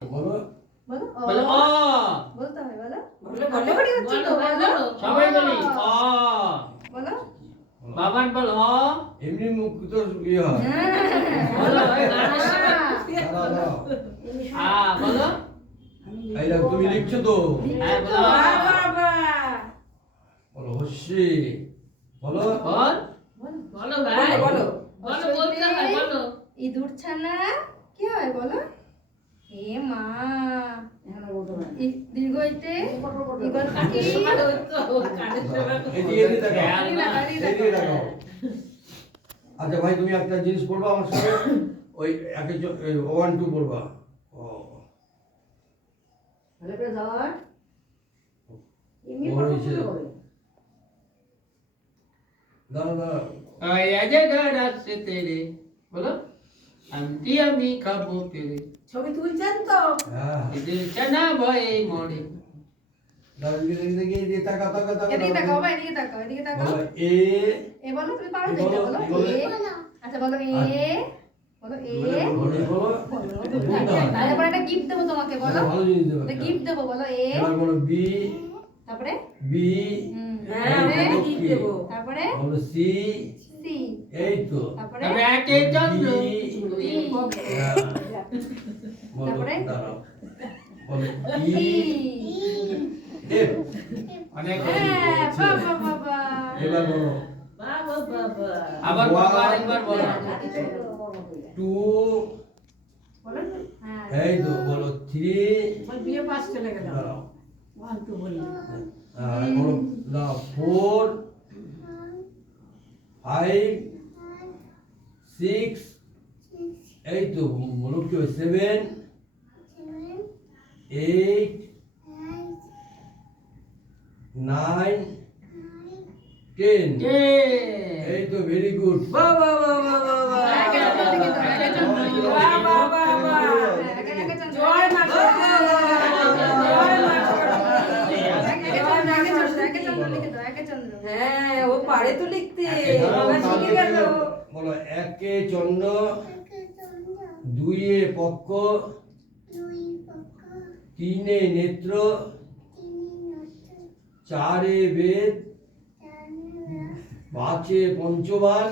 বলো বলো বলো অ বলতে হয় বলো বলো বলো হচ্ছে তো বলো সবাই বলি অ বলো বাবান বল অ এমনি মুখ তো ইয়ে হয় বলো দাঁড়াও, দাঁড়াও। আ বলো এই দেখো তুমি লিখছো তো হ্যাঁ বলো বাবা বলো হস্যি বলো বল বলো ভাই বলো বলো বলতে হয় বলো ইঁদুর ছানা কি হয় বলো হে মা দীর্ঘইতে ঈগল পাখি এদিকে তাকাও এদিকে তাকাও আচ্ছা ভাই তুমি একটা জিনিস পড়বা আমার সাথে ওই একে 1 2 পড়বা ও দাঁড়াও দাঁড়াও आया जगरा से तेरे बोलो আমি খাবো পেরে ছবি তুলছেন তো হ্যাঁ দিল চনা ভয়ে মরে দাঁড়াও এদিকে তাকাও তাকাও এদিকে তাকাও তাকাও বাবা এদিকে তাকাও এদিকে তাকাও বলো এ বলো তুমি পারো তো এটা বলো এ আচ্ছা বলো এ বলো এ বলো তারপরে একটা গিফট দেবো তোমাকে বলো ভালো জিনিস দেবো একটা গিফট দেবো বলো এ এবার বলো বি তারপরে বি হ্যাঁ আমি একটা গিফট দেবো তারপরে বলো সি সি এই তো তারপরে তবে একে চন্দ্র ডি হ্যাঁ। বলো তারপরে? দাঁড়াও বলো ই ই এফ অনেক হ্যাঁ বাবা বাবা এবার বলো বাবা বাবা আবার বাবা একবার বলো টু বলো হ্যাঁ এই তো বলো থ্রি আমার বিয়ে পাস চলে গেল দাঁড়াও 1 2 বললি বলো দাও ফোর ফাইভ সিক্স এই তো বলো কি সেভেন এইট নাইন টেন এই তো ভেরি গুড বাবা বাবা বাবা একে চন্দ্র লিখে দাও একে চন্দ্র লিখে দাও বাবা বাবা একে একে চন্দ্র জয় মা একে চন্দ্র লিখে দাও একে চন্দ্র হ্যাঁ ও পারে তো লিখতে বাবা শিখে গেল বলো একে চন্দ্র দুইয়ে পক্ষ তিনে নেত্র চারে বেদ পাঁচে পঞ্চবান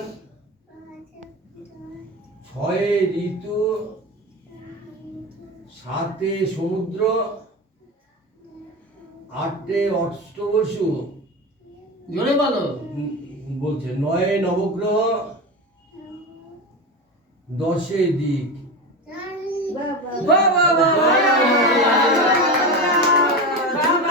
ছয়ে ঋতু সাতে সমুদ্র আটে অষ্টবসু জোরে বলো বলছে নয়ে নবগ্রহ দশে দিক বাবা বাবা